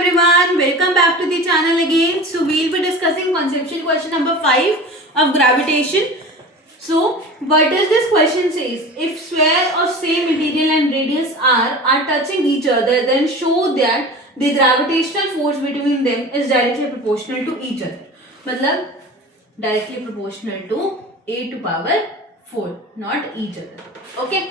everyone, welcome back to the channel again. So we'll be discussing conceptual question number 5 of gravitation. So what does this question says? If sphere of same material and radius are touching each other, then show that the gravitational force between them is directly proportional to each other. मतलब directly proportional to a to power 4, not each other. Okay.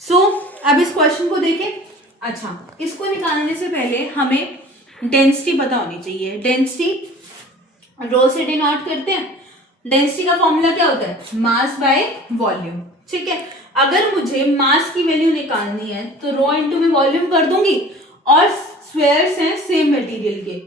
So अब इस question को देखें. अच्छा, इसको निकालने से पहले हमें डेंसिटी पता होनी चाहिए. डेंसिटी रो से डिनोट करते हैं. डेंसिटी का फॉर्मूला क्या होता है? Mass by volume. ठीक है. अगर मुझे मास की वैल्यू निकालनी है तो रो इंटू में वॉल्यूम कर दूंगी और स्क्वायर्स हैं सेम मटेरियल के,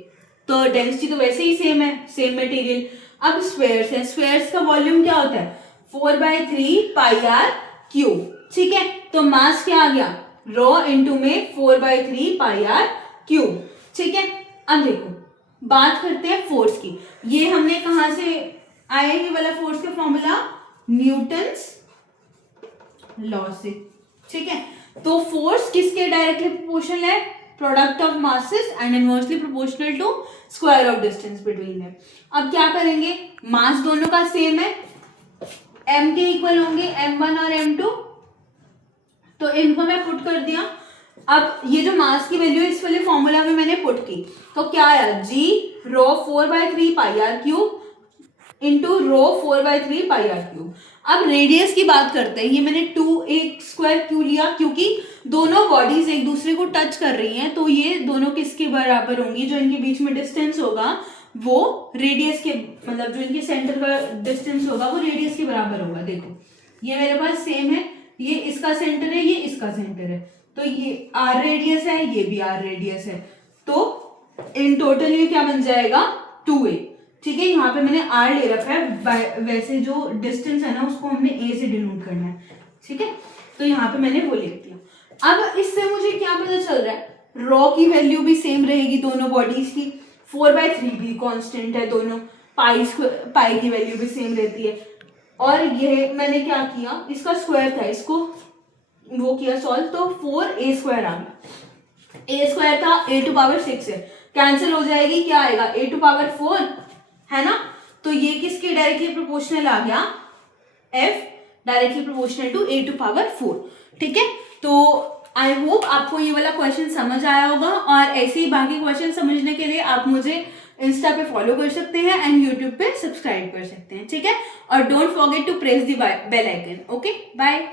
तो डेंसिटी तो वैसे ही सेम है, सेम मटेरियल. अब स्क्वायर्स हैं, स्क्वायर्स का वॉल्यूम क्या होता है? 4/3 पाई आर क्यूब. ठीक है. तो मास क्या आ गया? रो इंटू में 4/3 पाई आर क्यूब. ठीक है. अब देखो, बात करते हैं फोर्स की. ये हमने कहां से आया ये वाला फोर्स का फॉर्मूला? न्यूटन्स लॉ से. ठीक है. तो फोर्स किसके डायरेक्टली प्रोपोर्शनल है? Product of masses and inversely proportional to square of distance between them. अब क्या करेंगे? मास दोनों का सेम है, m के इक्वल होंगे m1 और m2, तो इनको मैं पुट कर दिया. अब ये जो मास की वैल्यू इस वाले फॉर्मूला में मैंने पुट की, तो क्या आया? g rho 4/3 pi r cube into rho 4/3 pi r cube. अब रेडियस की बात करते हैं. ये मैंने 2a² क्यों लिया? क्योंकि दोनों बॉडीज एक दूसरे को टच कर रही हैं, तो ये दोनों किसके बराबर होंगी? जो इनके बीच में डिस्टेंस होगा वो रेडियस के, मतलब जो इनके सेंटर का डिस्टेंस होगा वो रेडियस के बराबर होगा. देखो, ये मेरे पास सेम है, ये इसका सेंटर है, ये इसका सेंटर है, तो ये r रेडियस है, ये भी r रेडियस है, तो इन टोटल ये क्या बन जाएगा? 2a. ठीक है. यहाँ पे मैंने r ले रखा है, वैसे जो डिस्टेंस है ना उसको हमने a से डिनोट करना है. ठीक है. तो यहाँ पे मैंने वो लिख दिया. अब इससे मुझे क्या पता चल रहा है? रो की वैल्यू भी सेम रहेगी दोनों बॉडीज की, 4/3 भी कांस्टेंट है दोनों, पाई की वैल्यू भी सेम रहती है. और ये मैंने क्या किया? इसका स्क्वायर था, इसको वो किया सॉल्व, तो 4a² आ गया. a² था, a टू पावर 6 है, कैंसिल हो जाएगी. क्या आएगा? a टू पावर 4 है ना. तो ये किसके डायरेक्टली प्रोपोर्शनल आ गया? f directly proportional to a to power 4. ठीक है. तो आई होप आपको ये वाला क्वेश्चन समझ आया होगा, और ऐसे ही बाकी क्वेश्चन समझने के लिए आप मुझे इंस्टा पे फॉलो कर सकते हैं एंड यूट्यूब पे सब्सक्राइब कर सकते हैं. ठीक है. और don't forget to press the bell icon. Okay, bye.